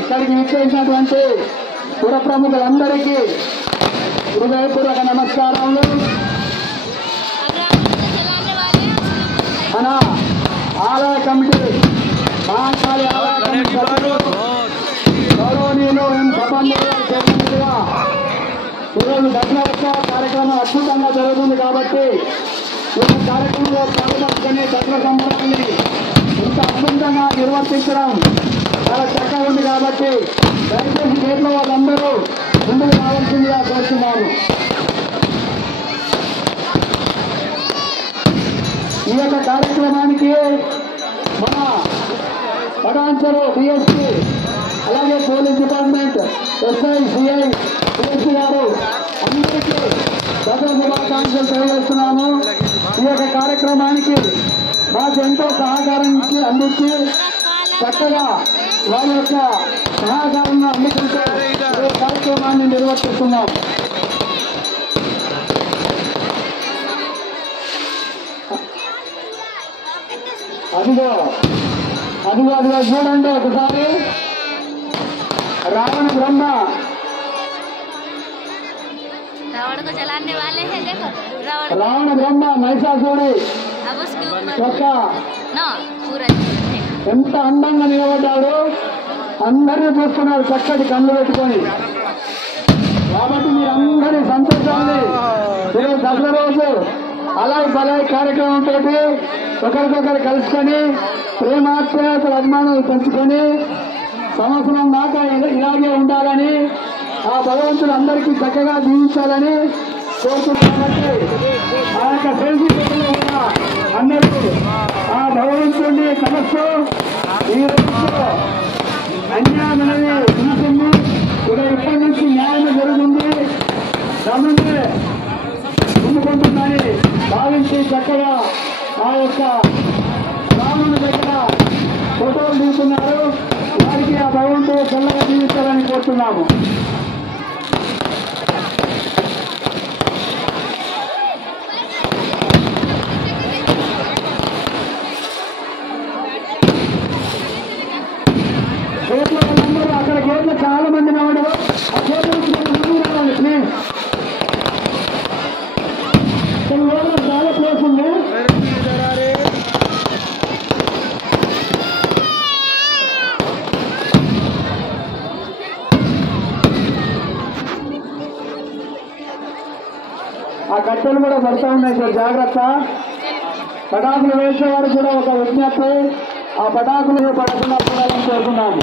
ఇక్కడికి విచ్చేసినటువంటి పుర ప్రముఖులందరికీ హృదయపూర్వక నమస్కారములు. మన ఆలయ కమిటీ మహాకాళి ఆలయ కమిటీ గౌరవనీయులు చెప్పినట్టుగా ఈరోజు దసరా కార్యక్రమం అద్భుతంగా జరుగుతుంది కాబట్టి ఈ కార్యక్రమంలో పాల్గొని దసరా సంబరాన్ని ఇంత అద్భుతంగా నిర్వర్తించడం చాలా చక్కగా ఉంది కాబట్టి దయచేసి గేట్లో వాళ్ళందరూ ముందుకు రావాల్సిందిగా కోరుతున్నాను. ఈ యొక్క కార్యక్రమానికి మన పటాన్చెరు డిఎస్పీ అలాగే police department SI CI DSP గారు అందరికీ దసరా శుభాకాంక్షలు తెలియజేస్తున్నాము. ఈ యొక్క కార్యక్రమానికి మాకు ఎంతో సహకారం అందించి చక్కగా వారి యొక్క సహకారాన్ని అందుకుంటూ ఈ కార్యక్రమాన్ని నిర్వర్తిస్తున్నాం. అదిగో అదిగో అదిగో చూడండి ఒకసారి रावण ब्रह्मा रावण ब्रह्मा महिषासुरी ఎంత అందంగా నిలబడ్డాడు. అందరినీ చూస్తున్నారు చక్కటి కళ్ళు పెట్టుకొని. కాబట్టి మీరందరి సంతోషాన్ని ఈరోజు దసరా రోజు అలాగే బలాయి కార్యక్రమంతో ఒకరికొకరు కలుసుకొని ప్రేమాత్మీయతల అభిమానాలు పెంచుకొని సంవత్సరం దాకా ఇలాగే ఉండాలని ఆ భగవంతుడు అందరికీ చక్కగా జీవించాలని కోరుకుంటున్నామంటే ఆ యొక్క సెల్ఫీ ఫోటోలో ఉన్న అందరూ ఆ భగవంతుడిని తలస్తూ ఈ రోజు అన్యాయం అనేది చూసింది. ఇక ఇప్పటి నుంచి న్యాయం జరుగుతుంది, గమనించి ముందుకుంటుందని భావించి చక్కగా ఆ యొక్క రాముని దగ్గర ఫోటోలు తీసుకున్నారు. వారికి ఆ భగవంతుడు చల్లగా జీవించాలని కోరుతున్నాము. గేట్ల వాళ్ళందరూ అక్కడ గేట్లు చాలా మంది రావడం ఆ గేట్లు ముందు రావాలి ప్లీజ్. కొన్ని రోజులు చాలా ప్లేస్ ఉంది. ఆ కట్టెలు కూడా పడుతూ ఉన్నాయి సార్, జాగ్రత్త. పటాకులు వేసేవారు కూడా ఒక విజ్ఞప్తి, ఆ పటాకులు పడకుండా చూడాలని కోరుతున్నాము.